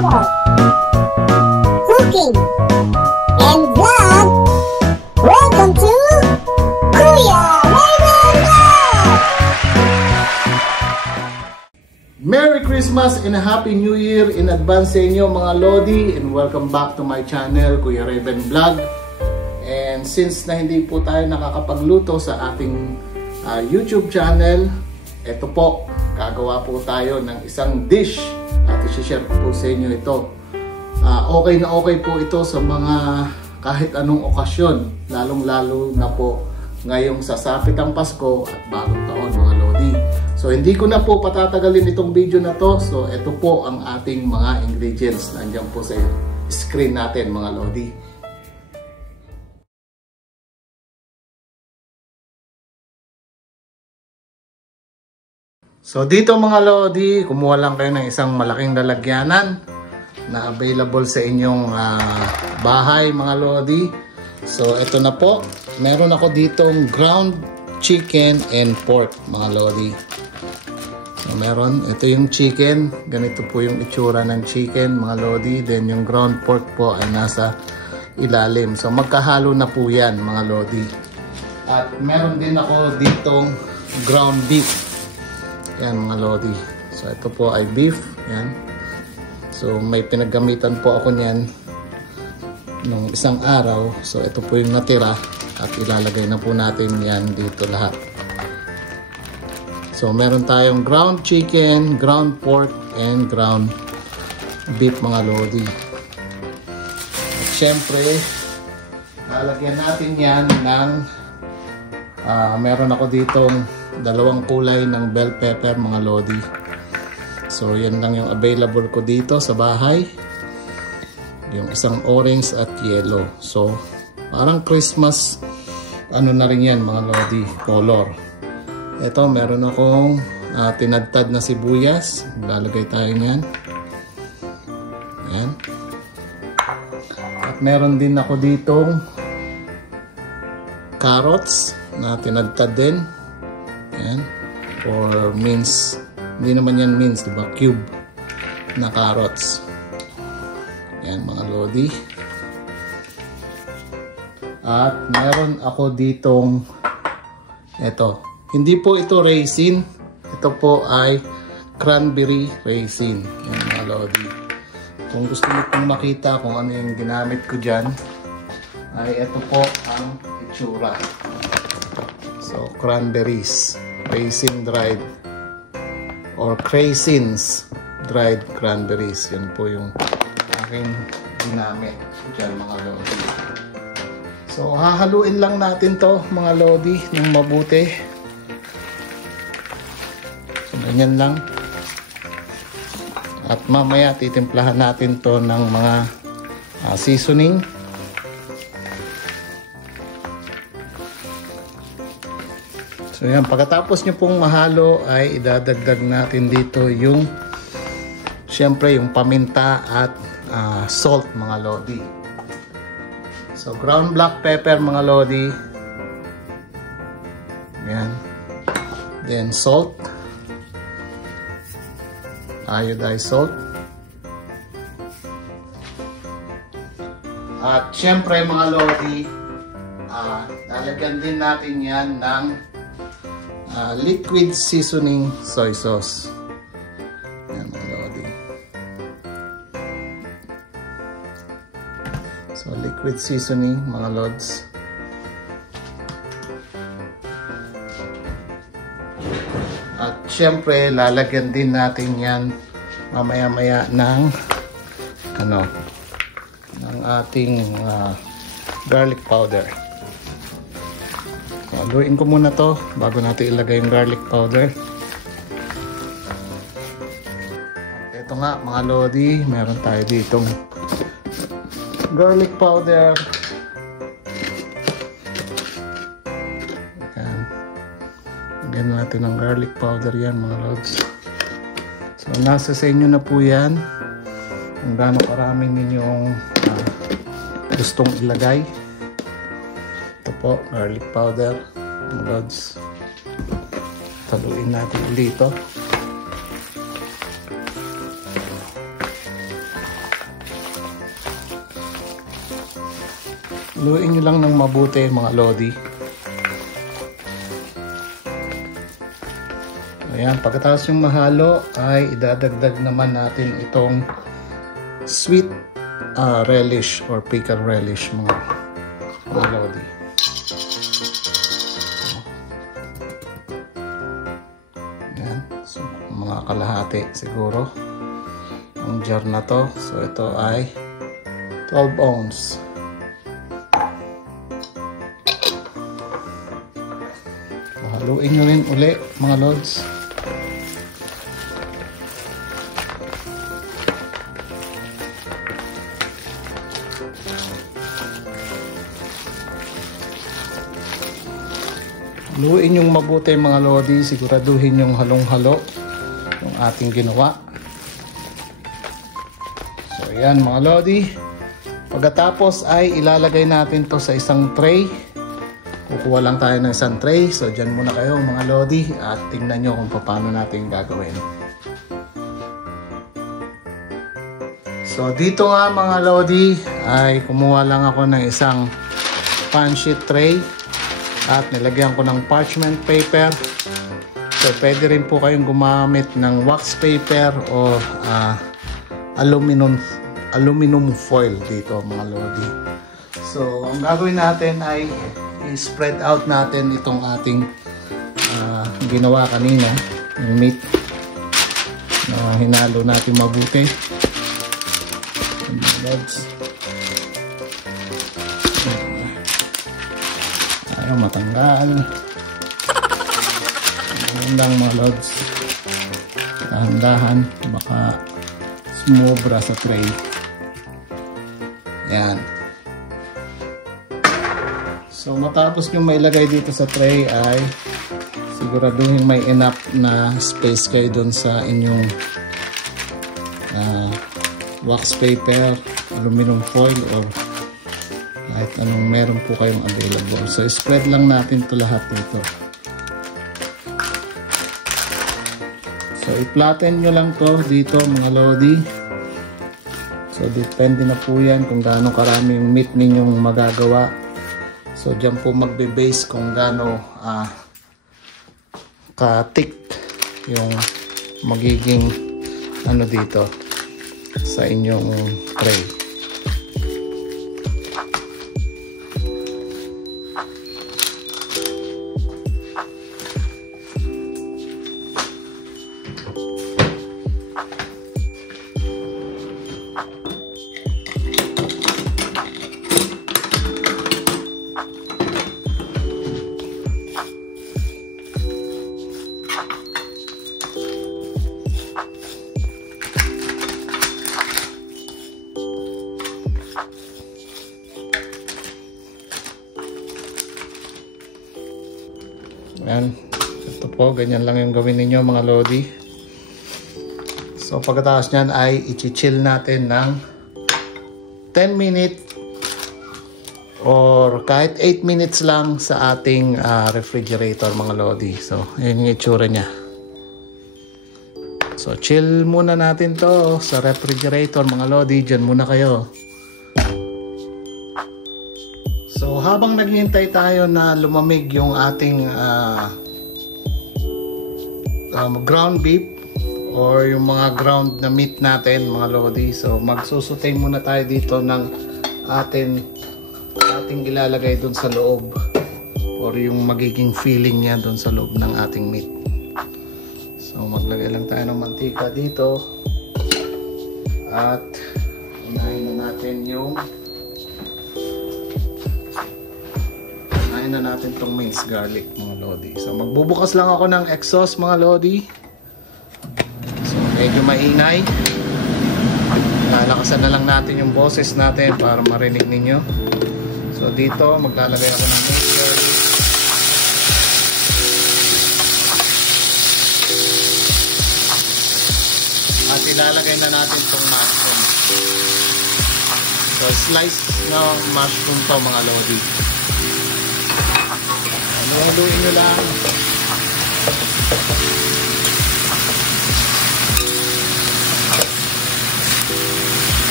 travel, cooking, and vlog. Welcome to Kuya Raven Vlog! Merry Christmas and a Happy New Year in advance sa inyo mga Lodi, and welcome back to my channel, Kuya Raven Vlog. And since na hindi po tayo nakakapagluto sa ating YouTube channel, ito po, gagawa po tayo ng isang dish at i-share po sa inyo ito. Okay na okay po ito sa mga kahit anong okasyon, lalong-lalo na po ngayong sasapit ang Pasko at bagong taon mga Lodi. So hindi ko na po patatagalin itong video na to. So ito po ang ating mga ingredients. Nandiyan po sa screen natin mga Lodi. So dito mga Lodi, kumuha lang kayo ng isang malaking lalagyanan na available sa inyong bahay mga Lodi. So ito na po, meron ako ditong ground chicken and pork mga Lodi. So meron, ito yung chicken, ganito po yung itsura ng chicken mga Lodi. Then yung ground pork po ay nasa ilalim. So magkahalo na po yan mga Lodi. At meron din ako ditong ground beef. Yan mga Lodi. So ito po ay beef. Yan. So may pinaggamitan po ako niyan nung isang araw. So ito po yung natira at ilalagay na po natin yan dito lahat. So meron tayong ground chicken, ground pork, and ground beef mga Lodi. At syempre, lalagyan natin yan ng meron ako ditong dalawang kulay ng bell pepper mga Lodi. So yan lang yung available ko dito sa bahay. Yung isang orange at yellow. So parang Christmas ano na rin yan mga Lodi, color. Ito meron akong tinadtad na sibuyas. Lalagay tayo niyan. Ayan. At meron din ako ditong carrots na tinadtad din. Ayan. Or mince. Hindi naman yan mince, diba? Cube na carrots. Ayan mga Lodi. At meron ako ditong ito. Hindi po ito raisin. Ito po ay cranberry raisin. Ayan mga Lodi. Kung gusto niyo pong makita kung ano yung ginamit ko dyan, ay ito po ang itsura. So cranberries. Raisin dried or craisins dried cranberries. Yan po yung aking ginamit dyan mga Lodi. So hahaluin lang natin to mga Lodi ng mabuti. So ganyan lang. At mamaya titimplahan natin to ng mga seasoning. So yan, pagkatapos nyo pong mahalo ay idadagdag natin dito yung syempre yung paminta at salt mga Lodi. So ground black pepper mga Lodi. Yan. Then salt. Iodized salt. At syempre mga Lodi, lalagyan din natin yan ng liquid seasoning soy sauce. Yan mga Lodi. So liquid seasoning mga Lods. At syempre lalagyan din natin yan mamaya-maya ng ng ating garlic powder. Haluin ko muna to bago natin ilagay yung garlic powder. At ito nga mga Lodi, meron tayo ditong garlic powder. Ayan. Lagyan natin ng garlic powder yan mga Lods. So nasa sa inyo na po yan kung gaano karaming ninyong gustong ilagay. Ito po, garlic powder mga Lods. Haluin natin dito. Haluin nyo lang ng mabuti mga lodi. Ayan, pagkatapos yung mahalo ay idadagdag naman natin itong sweet relish or pickle relish mga lodi. Ayan, so mga kalahati siguro ang jar na to. So ito ay 12 ounce. Haluin nyo rin uli mga lods. Haluin yung mabuti mga lodi, siguraduhin yung halong-halo yung ating ginawa. So ayan mga lodi, pagkatapos ay ilalagay natin to sa isang tray. Kukuha lang tayo ng isang tray, so dyan muna kayo mga lodi at tingnan nyo kung paano natin gagawin. So dito nga mga lodi ay kumuha lang ako ng isang pan sheet tray at nilagyan ko ng parchment paper. So pwede rin po kayong gumamit ng wax paper o aluminum foil dito mga lodi. So ang gagawin natin ay i-spread out natin itong ating ginawa kanina, yung meat na hinalo natin mabuti. Ayaw matanggal. Ayan lang mga lods. Dahan-dahan, baka sumobra sa tray. Ayan. So matapos nyo mailagay dito sa tray ay siguraduhin may enough na space kayo dun sa inyong wax paper, aluminum foil or kahit anong meron po kayong available. So spread lang natin to lahat dito. So i-flatten nyo lang to dito mga lodi. So depende na po yan kung gaano karami yung meat ninyong magagawa. So dyan po magbe-base kung gaano ka-thick yung magiging ano dito sa inyong tray. Ayan. Ito po, ganyan lang yung gawin ninyo mga lodi. So pagkatapos nyan ay i-chill natin ng 10 minutes or kahit 8 minutes lang sa ating refrigerator mga lodi. So yun yung itsura nya. So chill muna natin to sa refrigerator mga lodi. Dyan muna kayo. So habang naghihintay tayo na lumamig yung ating ground beef or yung mga ground na meat natin mga lodi. So magsusutay muna tayo dito ng ating ilalagay dun sa loob or yung magiging filling niya dun sa loob ng ating meat. So maglagay lang tayo ng mantika dito at unahin na natin natin tong minced garlic mga lodi. So magbubukas lang ako ng exhaust mga lodi. So medyo maingay. Lalakasan na lang natin yung boses natin para marinig ninyo. So dito maglalagay ako ng minced garlic. At ilalagay na natin tong mushroom. So slice ng mushroom to mga lodi. Haluin nyo lang.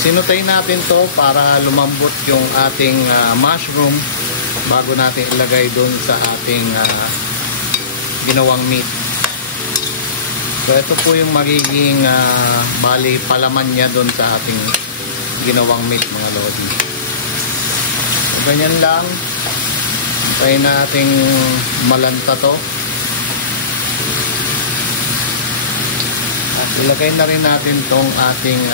sinutay natin to para lumambot yung ating mushroom bago natin ilagay doon sa ating ginawang meat. So ito po yung magiging bali palaman niya doon sa ating ginawang meat, mga lodi. So ganyan lang. Try nating malanta to. At ilagay na rin natin tong ating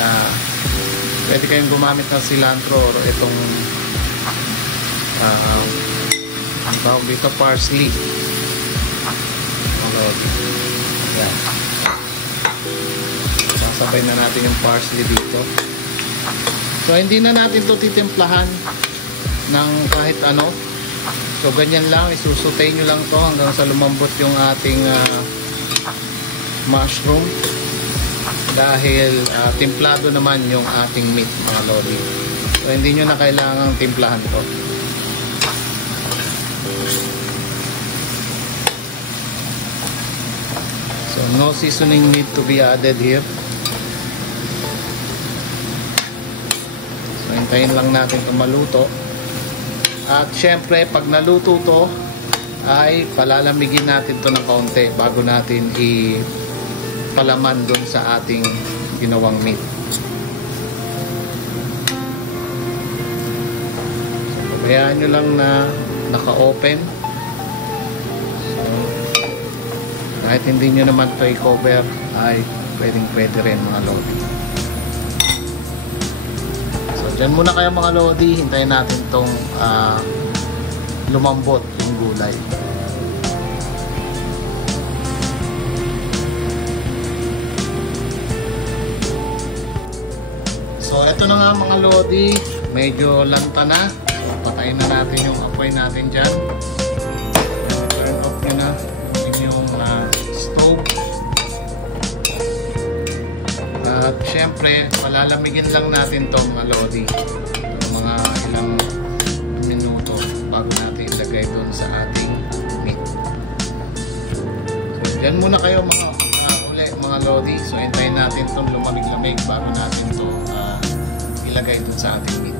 pwede kayong gumamit ng cilantro or itong ang tawag dito, parsley. Ayan. Sasabay na natin yung parsley dito. So hindi na natin to titimplahan ng kahit ano. So ganyan lang, isusutay nyo lang to hanggang sa lumambot yung ating mushroom. Dahil timplado naman yung ating meat, mga lodi. So hindi nyo na kailangang timplahan to. So no seasoning need to be added here. So hintayin lang natin kung maluto. At syempre pag naluto to ay palalamigin natin to ng kaunti bago natin palaman doon sa ating ginawang meat. So, pabayaan nyo lang na naka-open. So, kahit hindi nyo naman ito i-cover ay pwede rin, mga lodi. So dyan muna kayo, mga lodi. Hintayin natin itong lumambot yung gulay. So ito na nga, mga lodi, medyo lanta na. Patayin na natin yung apoy natin dyan. Turn off nyo na yung stove. At syempre palalamigin lang natin to, mga lodi, mga ilang minuto bago natin ilagay doon sa ating meat. So dyan muna kayo, mga lodi. So hintayin natin itong lumamig-lamig bago natin to ilagay dun sa ating meat.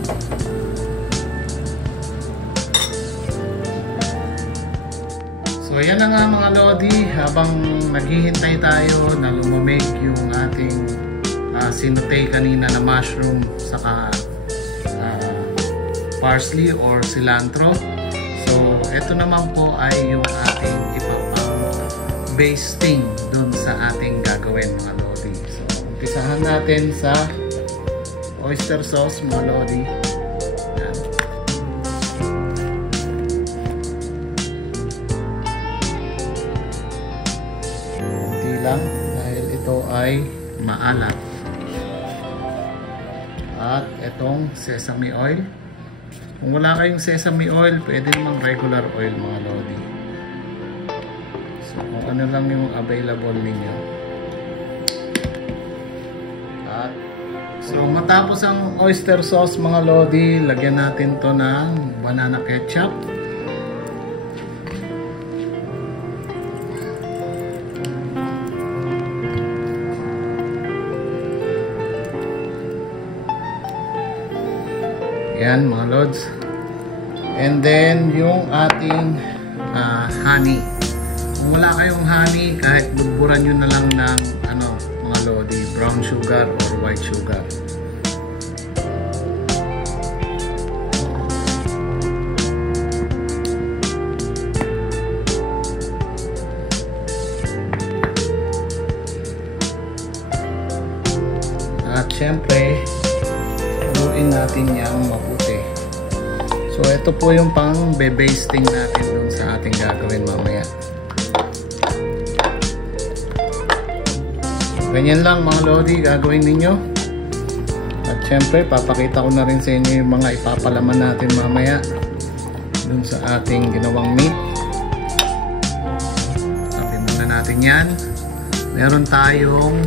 So ayan na nga, mga lodi, habang naghihintay tayo na lumamig yung ating sinutay kanina na mushroom saka parsley or cilantro. So ito naman po ay yung ating ipapang-basting dun sa ating gagawin, mga lodi. So umpisahan natin sa oyster sauce, mga lodi. Yan. Kunti lang dahil ito ay maalat. At itong sesame oil. Kung wala kayong sesame oil, pwede namang regular oil, mga lodi. So kung ano lang yung available ninyo. At so matapos ang oyster sauce, mga lodi, lagyan natin to ng banana ketchup. Yan, mga lods. And then yung ating honey. Kung wala kayong honey, kahit bugburan nyo na lang ng mga lodi, brown sugar or white sugar. At syempre, haluin natin yang mabuti. So ito po yung pang be-basting natin dun sa ating gagawin mamaya. Ganyan lang, mga lodi, gagawin ninyo. At syempre, papakita ko na rin sa inyo yung mga ipapalaman natin mamaya dun sa ating ginawang meat. Tapin muna natin yan. Meron tayong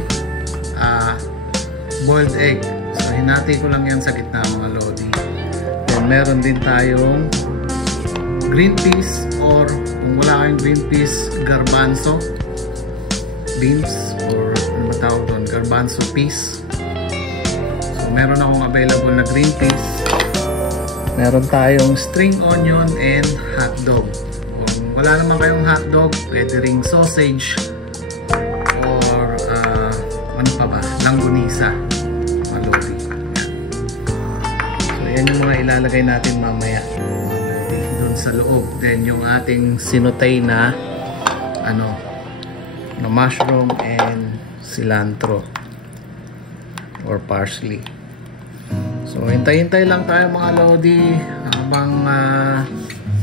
boiled egg. So hinati ko lang yan sa gitna, mga lodi. Then meron din tayong green peas, or kung wala kayong green peas, garbanzo beans, or ano tawag doon, garbanzo peas. So So, meron akong available na green peas. Meron tayong string onion and hotdog. Kung wala naman kayong hotdog, pwede ring sausage or ano pa ba? Langgunisa. Malodi. So, yan yung mga ilalagay natin mamaya. Doon sa loob. Then, yung ating sinutay na na mushroom and cilantro or parsley. So, hintay-hintay lang tayo mga lodi habang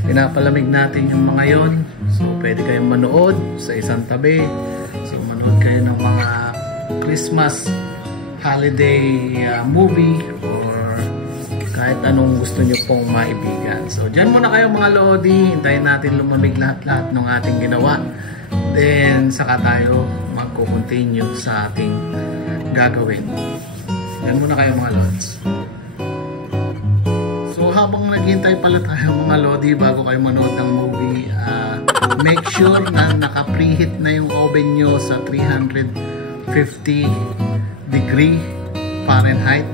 pinapalamig natin yung mga yon. So, pwede kayong manood sa isang tabi. So, manood kayo ng mga Christmas holiday movie or kahit anong gusto nyo pong maibigan. So, dyan muna kayo mga lodi. Hintayin natin lumamig lahat-lahat ng ating ginawa. Then, saka tayo magko-continue sa ating gagawin. Yan muna kayo mga lods. So, habang naghihintay pala tayo mga lodi bago kayo manood ng movie, make sure na naka-preheat na yung oven nyo sa 350 degree Fahrenheit.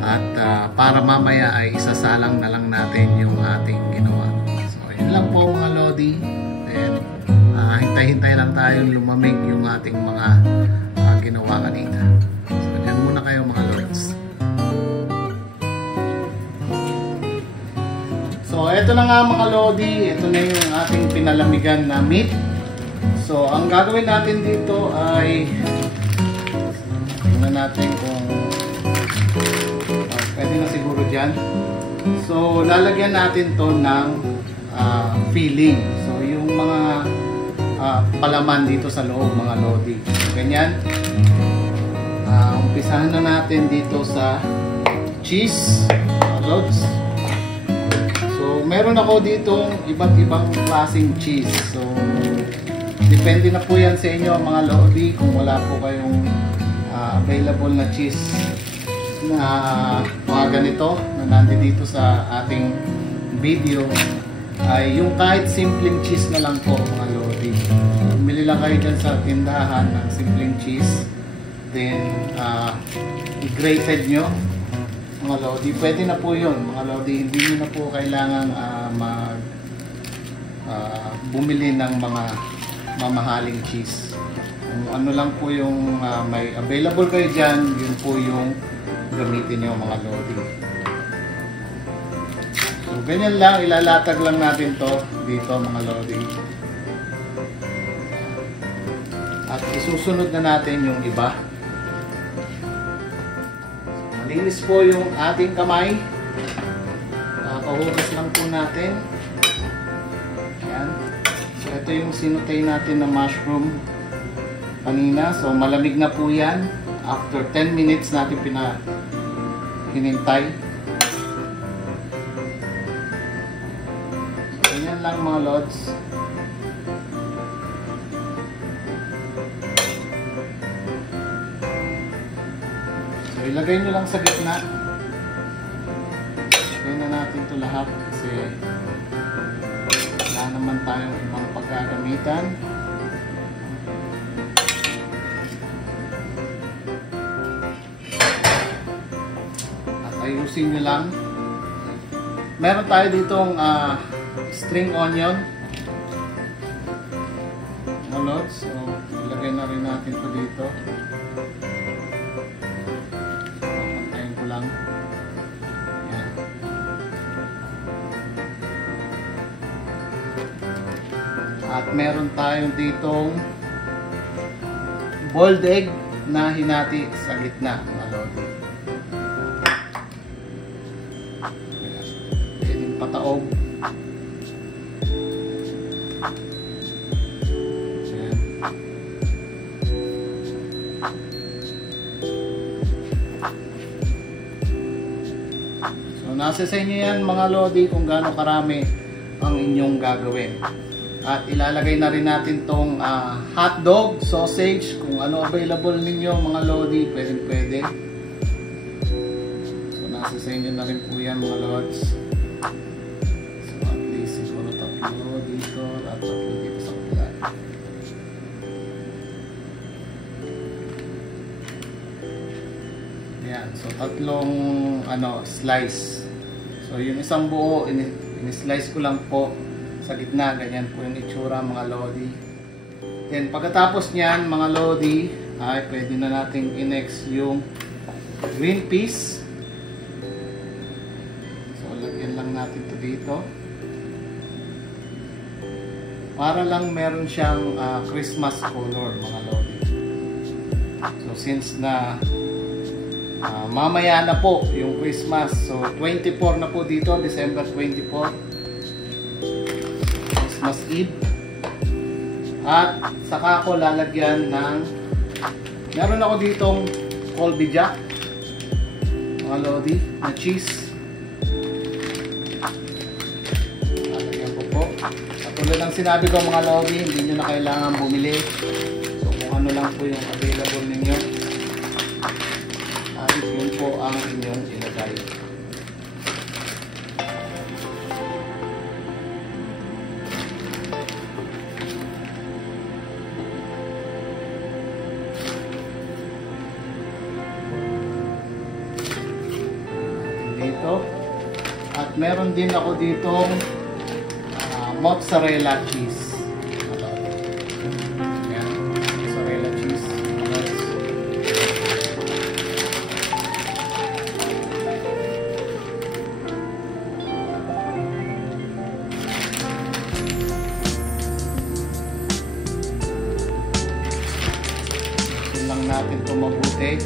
At para mamaya ay isasalang na lang natin yung ating ginawa. So, yun lang po mga lodi. Then, hintay-hintay lang tayong lumamig yung ating mga ginawa kanina. So, dyan muna kayo mga lords. So, eto na nga mga lodi. Ito na yung ating pinalamigan na meat. So, ang gagawin natin dito ay tingnan natin kung pwede na siguro dyan. So, lalagyan natin to ng filling. So, yung mga palaman dito sa loob mga lodi. Ganyan. Umpisahan na natin dito sa cheese loads. So meron ako ditong iba't ibang klaseng cheese. So depende na po yan sa inyo mga lodi kung wala po kayong available na cheese na mga ganito na nandito sa ating video. Ay yung kahit simpleng cheese na lang po mga lodi. Bumili lang kayo dyan sa tindahan ng simpleng cheese. Then i-grated nyo mga lodi. Pwede na po yun mga lodi. Hindi nyo na po kailangan bumili ng mga mamahaling cheese. Ano lang po yung may available kayo dyan, yun po yung gamitin nyo mga lodi. So, ganyan lang, ilalatag lang natin to dito mga lodi. At isusunod na natin yung iba. So, malinis po yung ating kamay. Pahugas lang po natin. Ayan. So, ito yung sinutay natin na mushroom kanina. So, malamig na po yan. After 10 minutes natin hinintay. Ganyan lang mga lods. So ilagay nyo lang sa gitna. Ilagay na natin ito lahat kasi wala naman tayong ibang pagkagamitan. At ayusin nyo lang. Meron tayo ditong string onion mga lods. So ilagay na rin natin ito dito. Papantayin ko lang. Yan. At meron tayong ditong boiled egg na hinati sa gitna mga lodi. Pwedeng pataog. So nasa sa inyo yan mga lodi kung gaano karami ang inyong gagawin. At ilalagay na rin natin tong hotdog, sausage, kung ano available ninyo mga lodi, pwede. So nasa sa inyo na rin po yan mga lods. So at least siguro tatlo dito at tatlo dito sa kabila. Yan. So, tatlong slice. So, yung isang buo, in-slice ko lang po sa gitna. Ganyan po yung itsura, mga lodi. Then, pagkatapos niyan, mga lodi, ay pwede na natin i-next yung green peas. So, lagyan lang natin to dito. Para lang meron siyang Christmas color, mga lodi. So, since na mamaya na po yung Christmas. So, 24 na po dito, December 24. Christmas Eve. At saka ko lalagyan ng, meron ako ditong Colby Jack, mga lodi, na cheese. Lalagyan ko po. Katulad ng sinabi ko, mga lodi, hindi nyo na kailangan bumili. So, kung ano lang po yung available ninyo, yun po ang inyong ilagay. Dito. At meron din ako ditong mozzarella cheese. Ayan, mozzarella cheese. Lang natin ito mabuti.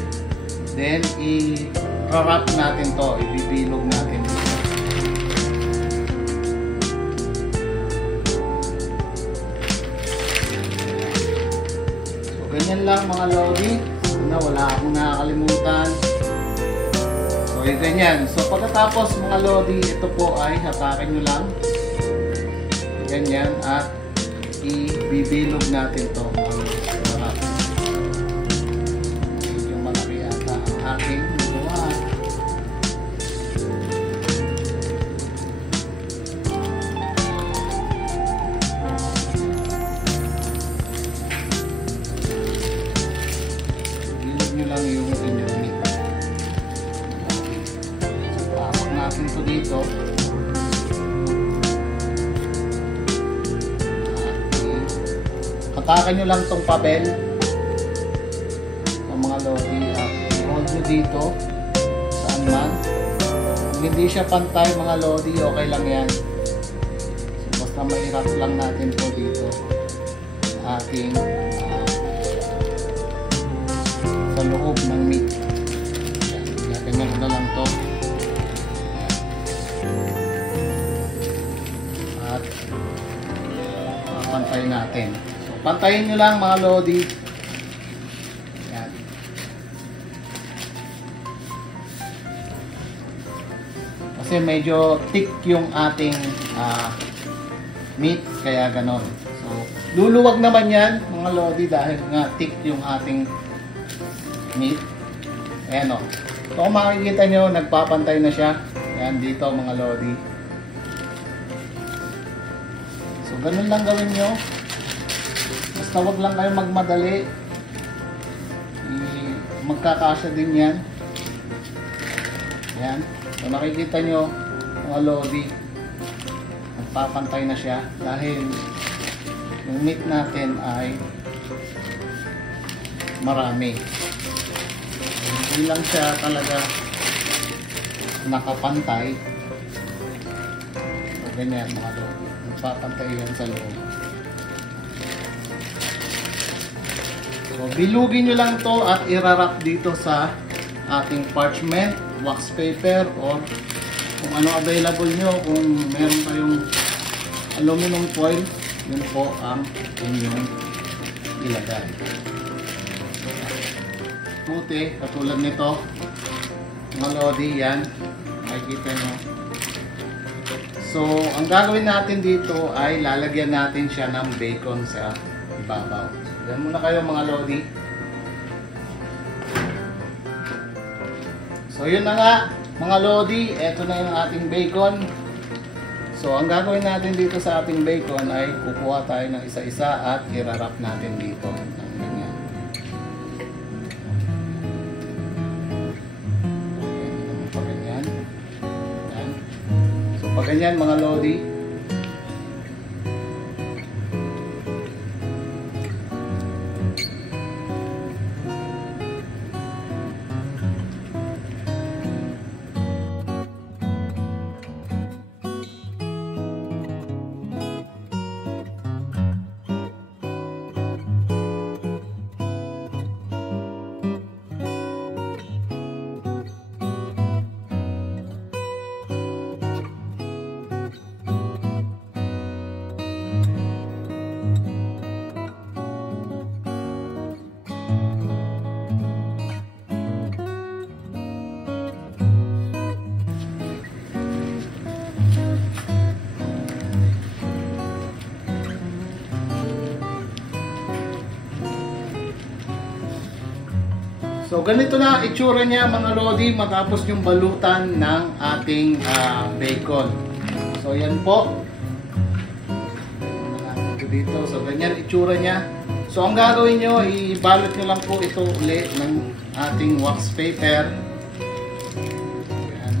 Then, i-wrap natin to. Ibibilog natin dito. So, ganyan lang mga lodi. Sana wala akong nakakalimutan. So, ganyan. So, pagkatapos mga lodi, ito po ay hatakin nyo lang. Ganyan. At ibibilog natin to. Aking magawa. Bilog nyo lang yung inyong meat. So, pasok natin ito dito. Hatakan nyo lang itong papel. Ang mga lodi dito saan man. Kung hindi siya pantay mga lodi, okay lang yan. So, basta mahirap lang natin po dito ating sa loob ng meat. Ganyan na lang to. At pantay natin. So, pantayin nyo lang mga lodi. Kasi medyo thick yung ating meat, kaya ganon. So, luluwag naman yan mga lodi dahil nga thick yung ating meat. Ayan o. So, kung makikita nyo, nagpapantay na siya. Ayan dito mga lodi. So, ganun lang gawin nyo. Basta wag lang kayo magmadali. Magkakasya din yan. Ayan. So, nakikita nyo, mga lodi, nagpapantay na siya dahil yung meat natin ay marami. Hindi lang siya talaga nakapantay. So, ganyan mga lodi. Nagpapantay yan sa loob. So, bilugin nyo lang to at irarap dito sa ating parchment, wax paper, or kung ano available nyo. Kung meron kayong aluminum foil, yun po ang inyong ilagay. Puti, katulad nito, mga lodi, yan, makikita nyo. So, ang gagawin natin dito ay lalagyan natin siya ng bacon sa ibabaw. So, yan muna kayo mga lodi. So yun na nga mga lodi, eto na yung ating bacon. So ang gagawin natin dito sa ating bacon ay kukuha tayo ng isa-isa at irarap natin dito ng ganyan. pag ganyan mga lodi. So ganito na itsura niya mga lodi matapos yung balutan ng ating bacon. So yan po. Ito dito. So ganyan itsura niya. So ang gagawin nyo, ibalot nyo lang po ito ulit ng ating wax paper. Yan.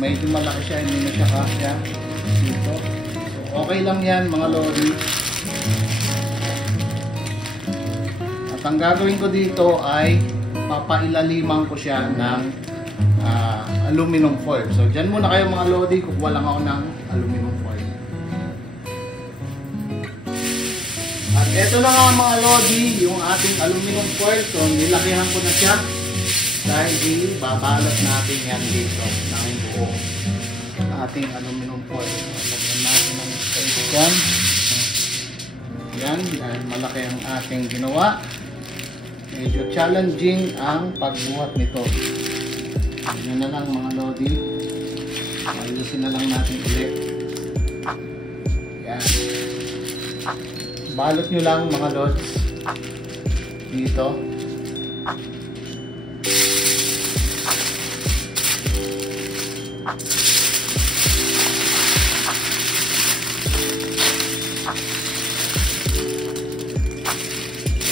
Medyo malaki siya, hindi na siya kasya dito. So okay lang yan mga lodi. Ang gagawin ko dito ay papailaliman ko siya ng aluminum foil. So dyan muna kayo mga lodi, kukuha lang ako ng aluminum foil. At eto na nga mga lodi, yung ating aluminum foil. So nilakihan ko na siya dahil babalot natin yan dito ng buo ating aluminum foil. Lagyan natin ng foil dyan. Yan, dahil malaki ang ating ginawa. Medyo challenging ang pagbuhat nito. Yan na lang mga lodi. Ayusin na lang natin ulit. Yan. Balot nyo lang mga lods. Dito.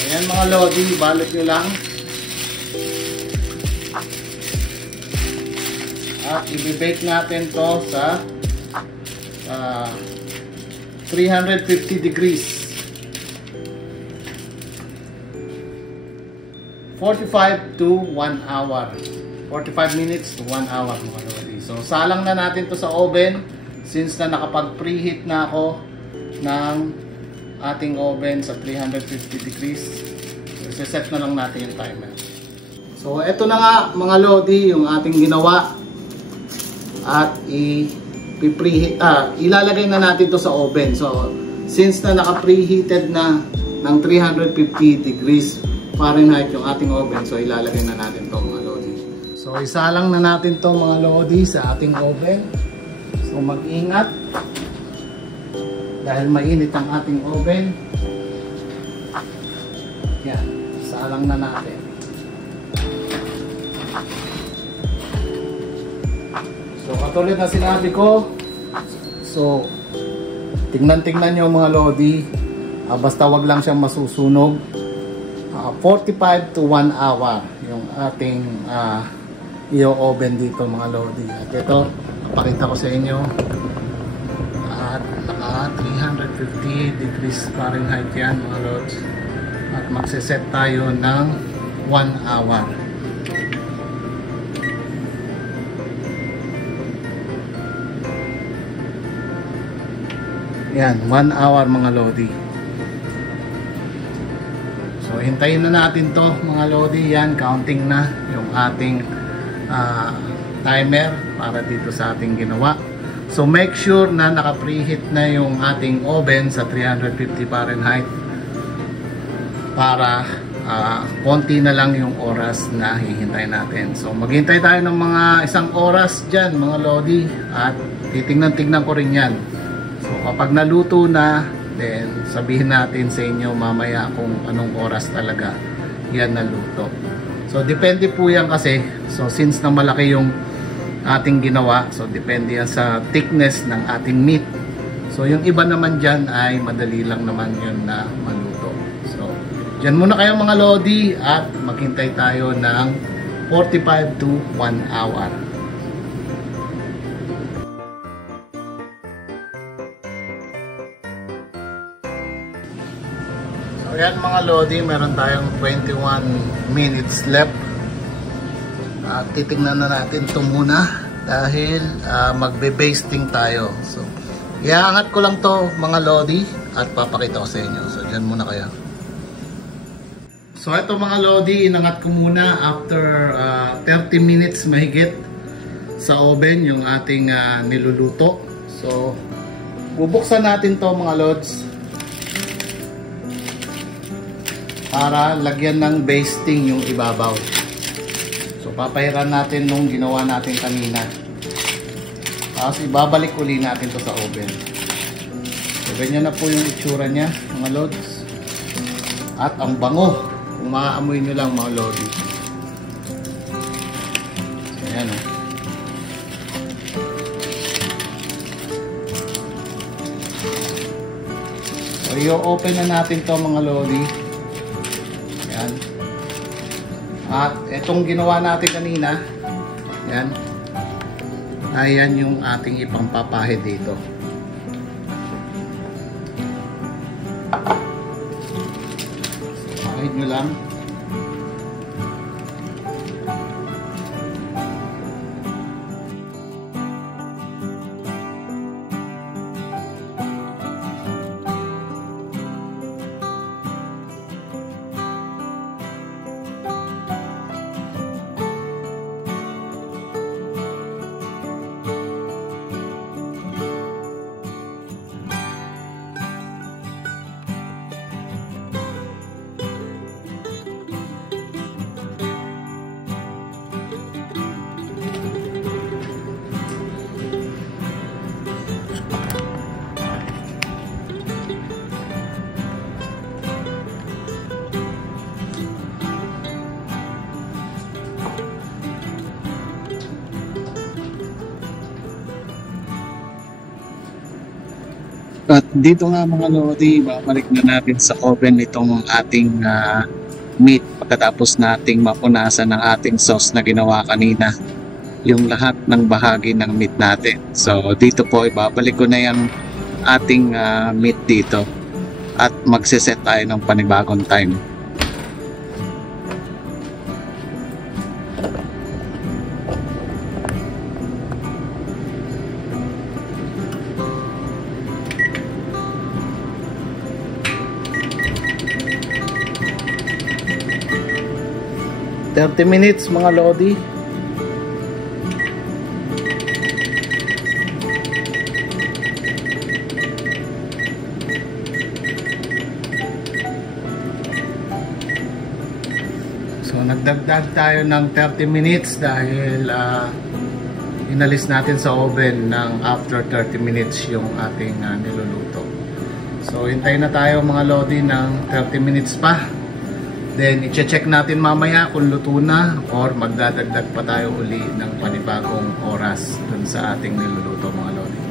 Ayan mga lodi, balot nyo lang. At i-bake natin to sa 350 degrees. 45 to 1 hour. 45 minutes to 1 hour mga lodi. So salang na natin to sa oven since na nakapag-preheat na ako ng ating oven sa 350 degrees. So, set na lang natin yung timer. So, eto na nga mga lodi, yung ating ginawa. At ilalagay na natin to sa oven. So, since na naka-preheated na ng 350 degrees Fahrenheit yung ating oven, so ilalagay na natin to mga lodi. So, isalang na natin to mga lodi sa ating oven. So, mag-ingat. Dahil mainit ang ating oven. Yan, salang na natin. So katulad na sinabi ko, so tingnan nyo mga lodi, basta wag lang siyang masusunog. 45 to 1 hour yung ating i-oven dito mga lodi. At ito, napakita ko sa inyo. At 350 degrees Fahrenheit yan mga lods. At magsiset tayo ng 1 hour. Yan, 1 hour mga lodi. So hintayin na natin to mga lodi. Yan, counting na yung ating timer para dito sa ating ginawa. So make sure na naka-preheat na yung ating oven sa 350 Fahrenheit para konti na lang yung oras na hihintay natin. So maghintay tayo ng mga 1 oras dyan mga lodi at titignan-tignan ko rin yan. So kapag naluto na, then sabihin natin sa inyo mamaya kung anong oras talaga yan naluto. So depende po yan kasi, so since na malaki yung ating ginawa, so depende yan sa thickness ng ating meat. So yung iba naman dyan ay madali lang naman yun na maluto. So dyan muna kayo mga lodi at maghintay tayo ng 45 to 1 hour. Ayan mga Lodi, meron tayong 21 minutes left. Titingnan na natin ito muna dahil magbe-basting tayo. So, iaangat ko lang to mga Lodi at papakita ko sa inyo. So, dyan muna kayo. So, ito mga Lodi, inangat ko muna after 30 minutes mahigit sa oven yung ating niluluto. So, bubuksan natin to mga Lods para lagyan ng basting yung ibabaw. So papahiran natin nung ginawa natin kanina. Tapos ibabalik uli natin to sa oven. So ganyan na po yung itsura niya mga Lods. At ang bango. Kung maaamoy nyo lang mga Lodi. So ayan o. So i-open na natin to mga Lodi. Ayan. At itong ginawa natin kanina, ayan, ayan yung ating ipampapahid dito. Pahid nyo lang. At dito nga mga Lodi, babalik na natin sa oven itong ating meat pagkatapos nating mapunasan ng ating sauce na ginawa kanina. Yung lahat ng bahagi ng meat natin. So dito po ibabalik ko na yung ating meat dito at magsiset tayo ng panibagong time. ...30 minutes mga Lodi. So nagdagdag tayo ng 30 minutes dahil inalis natin sa oven ng after 30 minutes yung ating niluluto. So hintayin na tayo mga Lodi ng 30 minutes pa. Then, i-check natin mamaya kung luto na or magdadagdag pa tayo uli ng panibagong oras dun sa ating niluluto mga Lodi.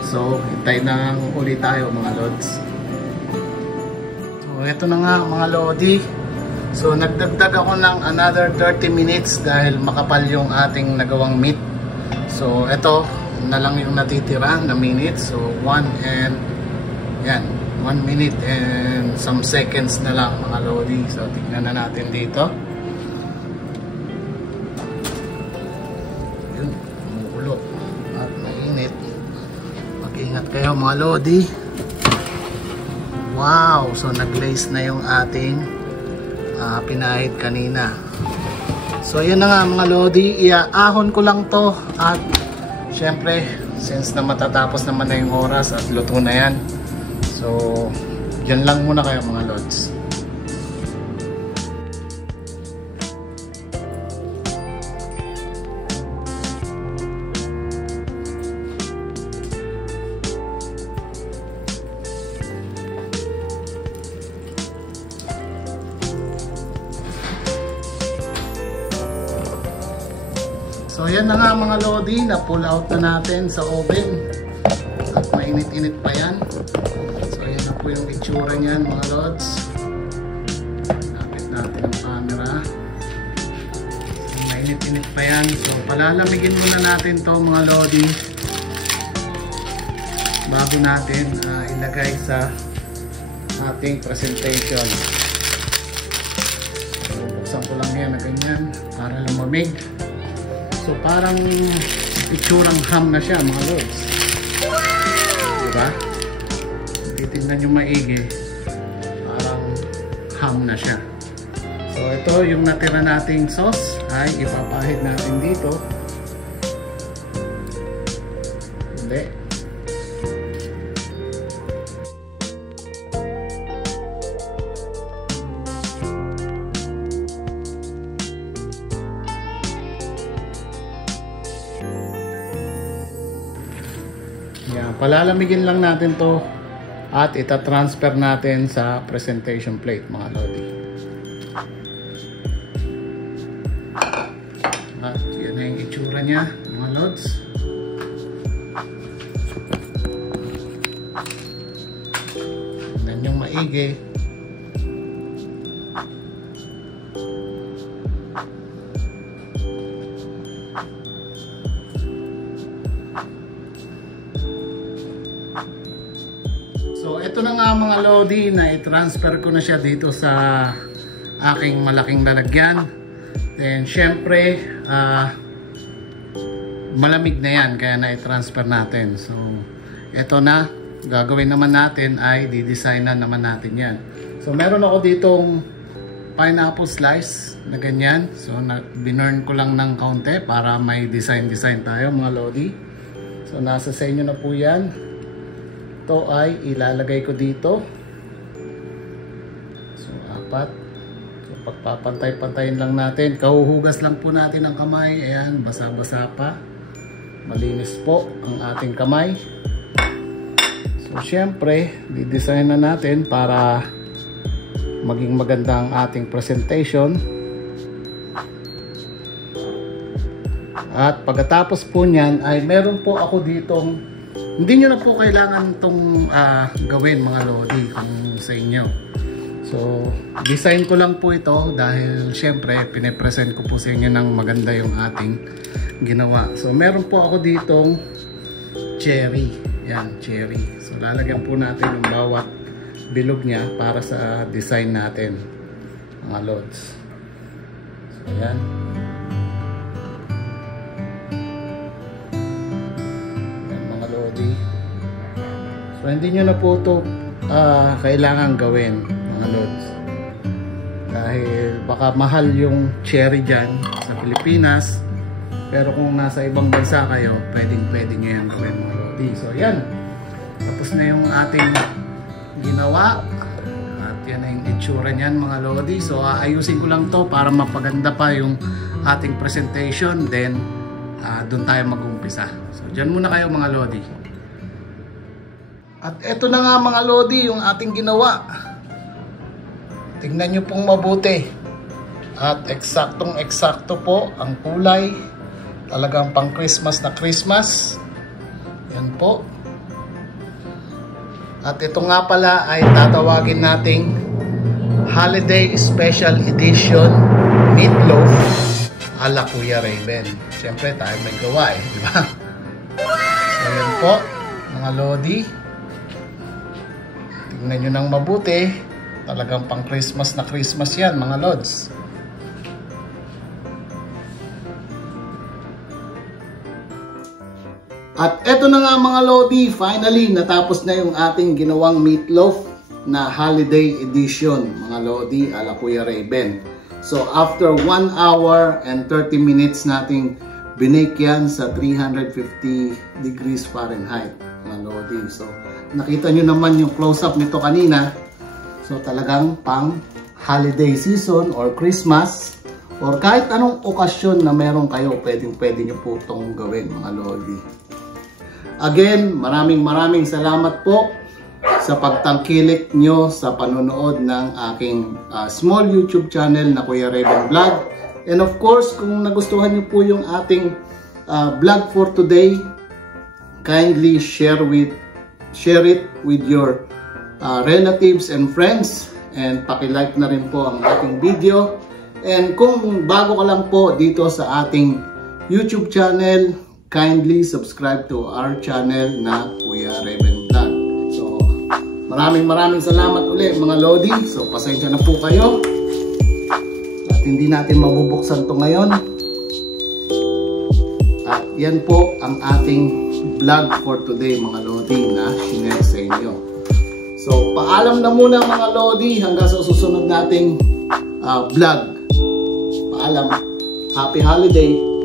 So, hintay na uli tayo mga Lods. So, eto na nga mga Lodi. So, nagdagdag ako ng another 30 minutes dahil makapal yung ating nagawang meat. So, eto na lang yung natitira na minutes. So, 1 minute and some seconds na lang mga Lodi. So tingnan na natin dito. Yun, umuulo at mainit. Mag-ingat kayo mga Lodi. Wow! So nag-glaze na yung ating pinahid kanina. So yun na nga mga Lodi. Iaahon ko lang to at syempre since na matatapos naman na yung oras at luto na yan. So, dyan lang muna kayo mga Lods. So, yan na nga mga Lodi. Na-pull out na natin sa oven. At mainit-init pa yan. Po yung itsura niyan mga Lods. Lapit natin ang camera. Mainit-init pa yan. So palalamigin muna natin to mga Lodi bago natin ilagay sa ating presentation. So, buksan ko lang yan na ganyan para lumamig. So parang itsurang ham na siya mga lods. Diba? Titignan nyo maigi, parang ham na siya. So ito yung natira nating sauce ay ipapahid natin dito. Hindi. Yan, palalamigin lang natin to at ita-transfer natin sa presentation plate mga lodi. At yun na yung itsura niya mga lods. Tignan yung maigi. So ito na nga mga lodi, na i-transfer ko na siya dito sa aking malaking lalagyan. Then syempre malamig na yan kaya na i-transfer natin. So ito na, gagawin naman natin ay di-designan naman natin yan. So meron ako ditong pineapple slice na ganyan. So binurn ko lang ng kaunti para may design tayo mga lodi. So nasa sa inyo na po yan. Ito ay ilalagay ko dito. So 4. So pagpapantay-pantayin lang natin. Kahuhugas lang po natin ang kamay. Ayan, basa-basa pa. Malinis po ang ating kamay. So syempre, di-design na natin para maging maganda ang ating presentation. At pagkatapos po niyan ay meron po ako ditong, hindi nyo na po kailangan itong gawin mga lodi kung sa inyo. So design ko lang po ito dahil syempre pinipresent ko po sa inyo ng maganda yung ating ginawa. So meron po ako ditong cherry. Yan, cherry. So lalagyan po natin yung bawat bilog niya para sa design natin mga lods. So yan. So hindi nyo na po ito kailangan gawin mga lods, dahil baka mahal yung cherry dyan sa Pilipinas, pero kung nasa ibang bansa kayo pwede nyo yan gawin mga lodi. So yan, tapos na yung ating ginawa at yan na yung itsura nyan mga lodi. So ayusin ko lang to para mapaganda pa yung ating presentation, then doon tayo mag-umpisa. So dyan muna kayo mga lodi. At eto na nga mga lodi yung ating ginawa. Tingnan nyo pong mabuti. At eksaktong-eksakto po ang kulay. Talagang pang Christmas na Christmas. Yan po. At ito nga pala ay tatawagin nating Holiday Special Edition Meatloaf ala Kuya Raven. Siyempre tayo may gawa di ba? So yan po mga lodi. Tingnan nyo nang mabuti. Talagang pang Christmas na Christmas yan mga lods. At eto na nga mga lodi, finally natapos na yung ating ginawang meatloaf na holiday edition mga lodi ala Kuya Raven. So after 1 hour and 30 minutes nating binake yan sa 350 degrees Fahrenheit mga lodi. So nakita nyo naman yung close-up nito kanina. So talagang pang holiday season or Christmas or kahit anong okasyon na meron kayo, pwede nyo po itong gawin mga lodi. Again, maraming salamat po sa pagtangkilik nyo sa panonood ng aking small YouTube channel na Kuya Raven Vlog. And of course, kung nagustuhan nyo po yung ating vlog for today, kindly share it with your relatives and friends, and paki-like na rin po ang ating video. And kung bago ka lang po dito sa ating YouTube channel, kindly subscribe to our channel na Kuya Raven Vlog. So maraming salamat ulit mga Lodi. So pasensya na po kayo. At hindi natin mabubuksan to ngayon. At yan po ang ating vlog for today mga Lodi na share sa inyo. So paalam na muna mga Lodi hanggang sa susunod nating vlog. Paalam. Happy holiday.